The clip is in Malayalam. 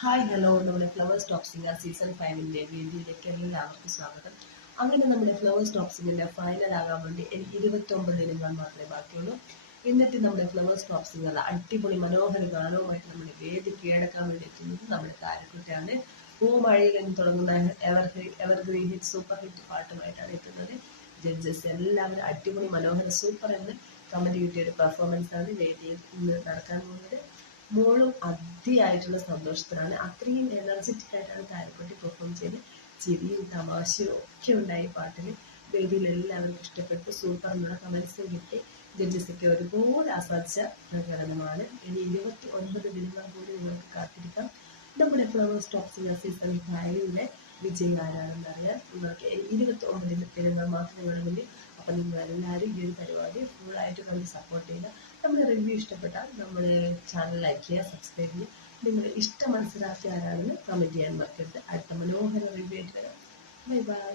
ഹായ് ഹലോ നമ്മുടെ ഫ്ലവേഴ്സ് ടോപ്പ് സിംഗർ സീസൺ 5ന്റെ വേദിയിലേക്ക് എല്ലാവർക്കും സ്വാഗതം. അങ്ങനെ നമ്മുടെ ഫ്ലവേഴ്സ് ടോപ്പ് സിംഗറിന്റെ ഫൈനൽ ആകാൻ വേണ്ടി എനിക്ക് 29 ദിനങ്ങൾ മാത്രമേ ബാക്കിയുള്ളൂ. എന്നിട്ട് നമ്മുടെ ഫ്ലവേഴ്സ് ടോപ്പ് സിംഗറിലെ അടിപൊളി മനോഹര ഗാനവുമായിട്ട് നമ്മുടെ വേദി കീഴടക്കാൻ വേണ്ടി എത്തുന്നത് നമ്മുടെ താരക്കുട്ടിയാണ്. പൂമഴയിൽ എന്ന് തുടങ്ങുന്ന എവർഗ്രീൻ ഹിറ്റ് സൂപ്പർ ഹിറ്റ് പാട്ടുമായിട്ടാണ് എത്തുന്നത്. ജഡ്ജസ് എല്ലാവരും അടിപൊളി മനോഹര സൂപ്പർ എന്ന് കമന്റ് കിട്ടിയ ഒരു പെർഫോമൻസ് ആണ് വേദിയിൽ ഇന്ന് നടക്കാൻ പോകുന്നത്. മോളും അതിയായിട്ടുള്ള സന്തോഷത്തിലാണ്. അത്രയും എനർജറ്റിക് ആയിട്ടാണ് താരക്കുട്ടി പെർഫോം ചെയ്ത്. ചിരിയും തമാശയും ഒക്കെ ഉണ്ടായി പാട്ടിൽ. വേദിയിൽ എല്ലാവർക്കും ഇഷ്ടപ്പെട്ടു. സൂപ്പർ എന്നുള്ള കമൻസും കിട്ടി. ജഡ്ജസൊക്കെ ഒരുപോലെ ആസ്വദിച്ച പ്രകടനമാണ്. ഇനി 29 ദിനങ്ങൾ കൂടി നിങ്ങൾക്ക് കാത്തിരിക്കാം. നമ്മുടെ ഫ്ലവേഴ്സ് ടോപ്പ് സിംഗർ സീസൺ 5ലെ വിജയം ആരാണെന്ന് അറിയാൻ നിങ്ങൾക്ക് 29 ദിനങ്ങൾ മാത്രം വേണമെങ്കിൽ. അപ്പം നിങ്ങൾ എല്ലാവരും ഈ ഒരു പരിപാടി ഫുള്ളായിട്ട് കണ്ട് സപ്പോർട്ട് ചെയ്യുക. നമ്മുടെ റിവ്യൂ ഇഷ്ടപ്പെട്ടാൽ നമ്മുടെ ചാനൽ ലൈക്ക് ചെയ്യുക, സബ്സ്ക്രൈബ് ചെയ്യുക. നിങ്ങളുടെ ഇഷ്ട മത്സരാർത്ഥി ആരാണെന്ന് കമൻറ്റ് ചെയ്യാൻ മറക്കരുത്. അടുത്ത മനോഹര റിവ്യൂ ആയിട്ട് വരാം. Bye bye.